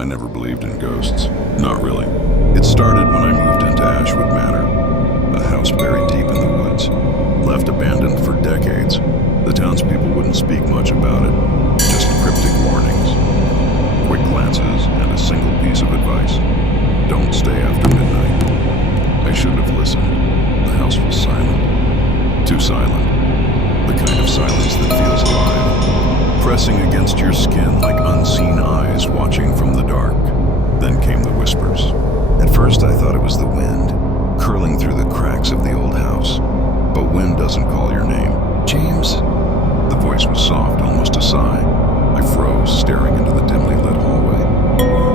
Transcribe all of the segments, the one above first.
I never believed in ghosts. Not really. It started when I moved into Ashwood Manor, a house buried deep in the woods, left abandoned for decades. The townspeople wouldn't speak much about it, just cryptic warnings, quick glances, and a single piece of advice. Don't stay after midnight. I should have listened. The house was silent. Too silent. The kind of silence that feels alive, pressing against your skin like unseen eyes watching from the dark. Then came the whispers. At first I thought it was the wind, curling through the cracks of the old house. But wind doesn't call your name. James? The voice was soft, almost a sigh. I froze, staring into the dimly lit hallway.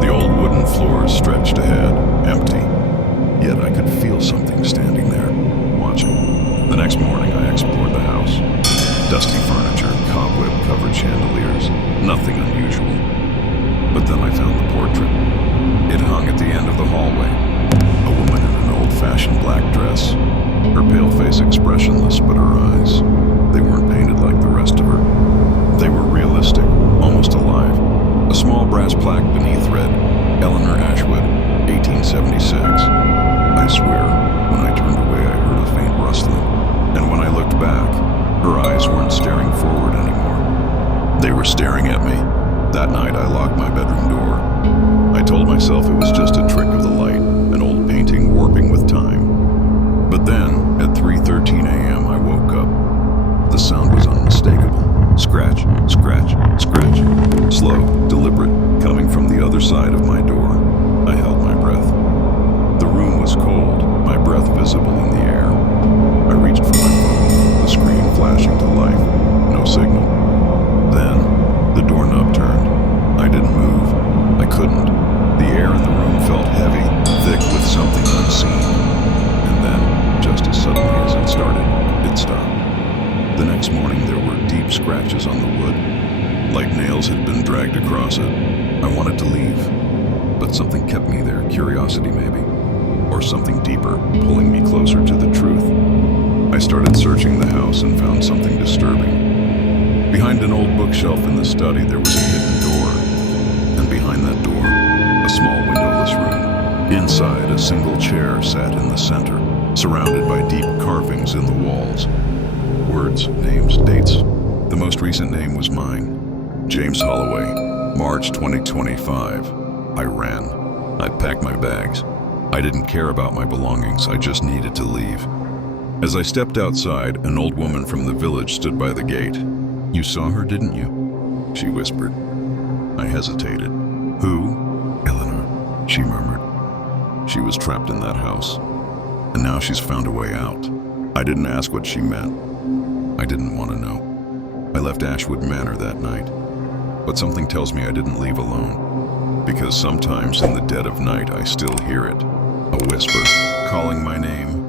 The old wooden floors stretched ahead, empty. Yet I could feel something standing there, watching. The next morning I explored the house. Dusty furniture, cobweb-covered chandeliers, nothing unusual. But then I found the portrait. It hung at the end of the hallway. A woman in an old-fashioned black dress. Her pale face expressionless, but her eyes, they weren't painted like the rest of her. They were realistic, almost alive. A small brass plaque beneath read, Eleanor Ashwood, 1876. I swear, when I turned away I heard a faint rustling, and when I looked back, her eyes weren't staring forward anymore. They were staring at me. That night I locked my bedroom door. I told myself it was just a trick of the light, an old painting warping with time. But then, at 3:13 a.m., I woke up. The sound was unmistakable. Scratch, scratch, scratch. Slow, deliberate, coming from the other side of my door. I held my breath. The room was cold, my breath visible in the air. I reached for my phone, the screen flashing to life. No signal. Then, the doorknob turned. I didn't move. I couldn't. The air in the room felt heavy, thick with something unseen. And then, just as suddenly as it started, it stopped. The next morning there were deep scratches on the wood, like nails had been dragged across it. I wanted to leave, but something kept me there, curiosity maybe, or something deeper, pulling me closer to the truth. I started searching the house and found something disturbing. Behind an old bookshelf in the study there was a hidden door, and behind that door, a small windowless room. Inside, a single chair sat in the center, surrounded by deep carvings in the walls. Words, names, dates. The most recent name was mine. James Holloway, March 2025. I ran. I packed my bags. I didn't care about my belongings, I just needed to leave. As I stepped outside, an old woman from the village stood by the gate. "You saw her, didn't you?" she whispered. I hesitated. "Who?" "Eleanor," she murmured. She was trapped in that house, and now she's found a way out. I didn't ask what she meant. I didn't want to know. I left Ashwood Manor that night, but something tells me I didn't leave alone, because sometimes in the dead of night I still hear it, a whisper, calling my name,